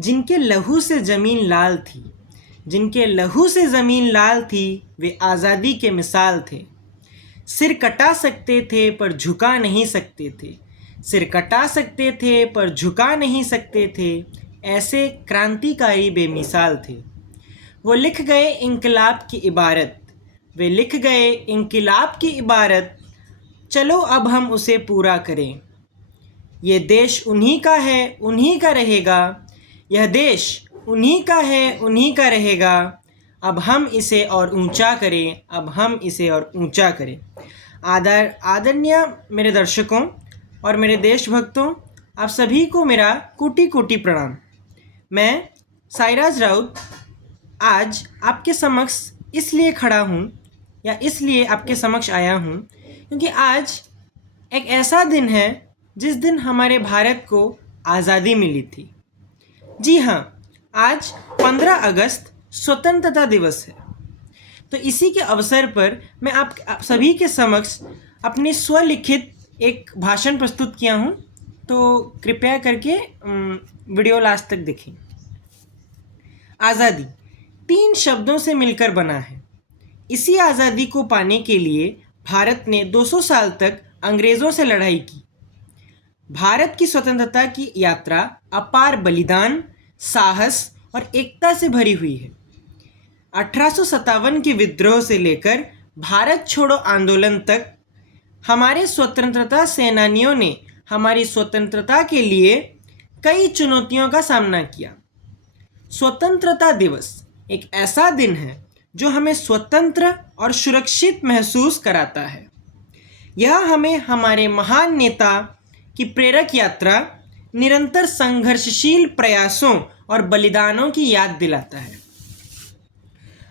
जिनके लहू से ज़मीन लाल थी, जिनके लहू से ज़मीन लाल थी, वे आज़ादी के मिसाल थे। सिर कटा सकते थे पर झुका नहीं सकते थे, सिर कटा सकते थे पर झुका नहीं सकते थे, ऐसे क्रांतिकारी बेमिसाल थे। वो लिख गए इंकलाब की इबारत, वे लिख गए इंकलाब की इबारत, चलो अब हम उसे पूरा करें। ये देश उन्हीं का है, उन्हीं का रहेगा, यह देश उन्हीं का है, उन्हीं का रहेगा, अब हम इसे और ऊंचा करें, अब हम इसे और ऊंचा करें। आदरणीय मेरे दर्शकों और मेरे देशभक्तों, आप सभी को मेरा कोटि कोटि प्रणाम। मैं साईराज राउत आज आपके समक्ष इसलिए खड़ा हूँ या इसलिए आपके समक्ष आया हूँ क्योंकि आज एक ऐसा दिन है जिस दिन हमारे भारत को आज़ादी मिली थी। जी हाँ, आज 15 अगस्त स्वतंत्रता दिवस है। तो इसी के अवसर पर मैं आप सभी के समक्ष अपनी स्वलिखित एक भाषण प्रस्तुत किया हूँ, तो कृपया करके वीडियो लास्ट तक देखें। आज़ादी 3 शब्दों से मिलकर बना है। इसी आज़ादी को पाने के लिए भारत ने 200 साल तक अंग्रेज़ों से लड़ाई की। भारत की स्वतंत्रता की यात्रा अपार बलिदान, साहस और एकता से भरी हुई है। 1857 के विद्रोह से लेकर भारत छोड़ो आंदोलन तक हमारे स्वतंत्रता सेनानियों ने हमारी स्वतंत्रता के लिए कई चुनौतियों का सामना किया। स्वतंत्रता दिवस एक ऐसा दिन है जो हमें स्वतंत्र और सुरक्षित महसूस कराता है। यह हमें हमारे महान नेता की प्रेरक यात्रा, निरंतर संघर्षशील प्रयासों और बलिदानों की याद दिलाता है।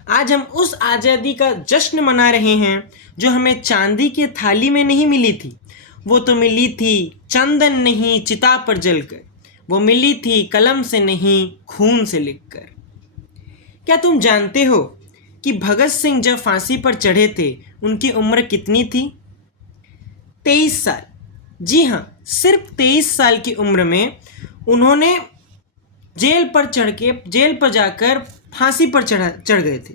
आज हम उस आज़ादी का जश्न मना रहे हैं जो हमें चांदी के थाली में नहीं मिली थी, वो तो मिली थी चंदन नहीं चिता पर जलकर, वो मिली थी कलम से नहीं खून से लिखकर। क्या तुम जानते हो कि भगत सिंह जब फांसी पर चढ़े थे उनकी उम्र कितनी थी? 23 साल। जी हाँ, सिर्फ 23 साल की उम्र में उन्होंने जेल पर जाकर फांसी पर चढ़ गए थे।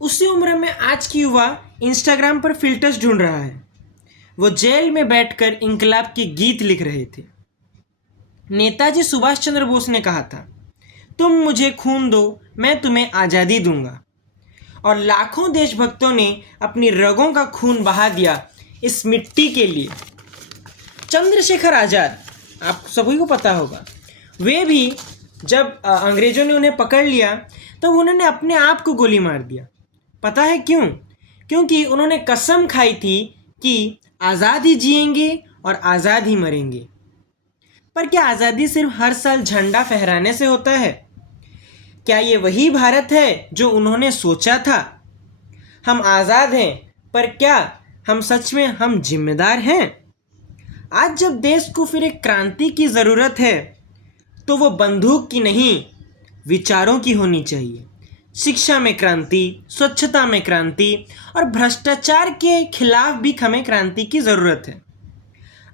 उसी उम्र में आज की युवा इंस्टाग्राम पर फिल्टर्स ढूंढ रहा है। वो जेल में बैठकर इंकलाब के गीत लिख रहे थे। नेताजी सुभाष चंद्र बोस ने कहा था, तुम मुझे खून दो, मैं तुम्हें आज़ादी दूंगा। और लाखों देशभक्तों ने अपनी रगों का खून बहा दिया इस मिट्टी के लिए। चंद्रशेखर आज़ाद, आप सभी को पता होगा, वे भी जब अंग्रेज़ों ने उन्हें पकड़ लिया तो उन्होंने अपने आप को गोली मार दिया। पता है क्यों? क्योंकि उन्होंने कसम खाई थी कि आज़ाद ही जिएंगे और आज़ाद ही मरेंगे। पर क्या आज़ादी सिर्फ हर साल झंडा फहराने से होता है? क्या ये वही भारत है जो उन्होंने सोचा था? हम आज़ाद हैं, पर क्या हम सच में हम जिम्मेदार हैं? आज जब देश को फिर एक क्रांति की ज़रूरत है तो वो बंदूक की नहीं, विचारों की होनी चाहिए। शिक्षा में क्रांति, स्वच्छता में क्रांति और भ्रष्टाचार के खिलाफ भी हमें क्रांति की ज़रूरत है।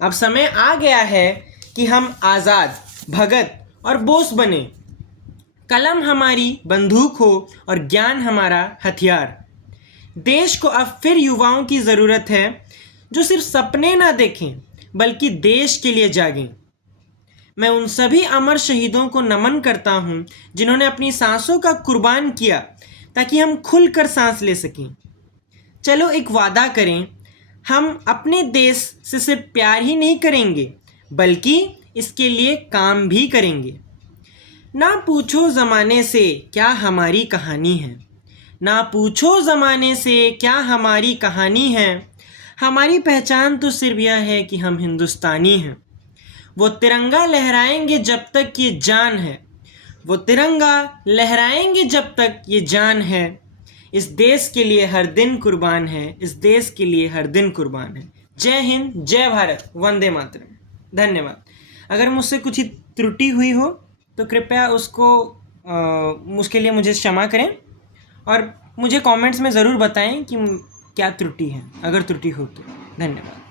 अब समय आ गया है कि हम आज़ाद, भगत और बोस बने। कलम हमारी बंदूक हो और ज्ञान हमारा हथियार। देश को अब फिर युवाओं की ज़रूरत है जो सिर्फ सपने ना देखें बल्कि देश के लिए जागें। मैं उन सभी अमर शहीदों को नमन करता हूँ जिन्होंने अपनी सांसों का कुर्बान किया ताकि हम खुलकर सांस ले सकें। चलो एक वादा करें, हम अपने देश से सिर्फ प्यार ही नहीं करेंगे बल्कि इसके लिए काम भी करेंगे। ना पूछो ज़माने से क्या हमारी कहानी है, ना पूछो ज़माने से क्या हमारी कहानी है, हमारी पहचान तो सिर्फ यह है कि हम हिंदुस्तानी हैं। वो तिरंगा लहराएंगे जब तक ये जान है, वो तिरंगा लहराएंगे जब तक ये जान है, इस देश के लिए हर दिन कुर्बान है, इस देश के लिए हर दिन कुर्बान है। जय हिंद, जय भारत, वंदे मातरम। धन्यवाद। अगर मुझसे कुछ ही त्रुटि हुई हो तो कृपया उसके लिए मुझे क्षमा करें और मुझे कमेंट्स में ज़रूर बताएं कि क्या त्रुटि है, अगर त्रुटि हो तो। धन्यवाद।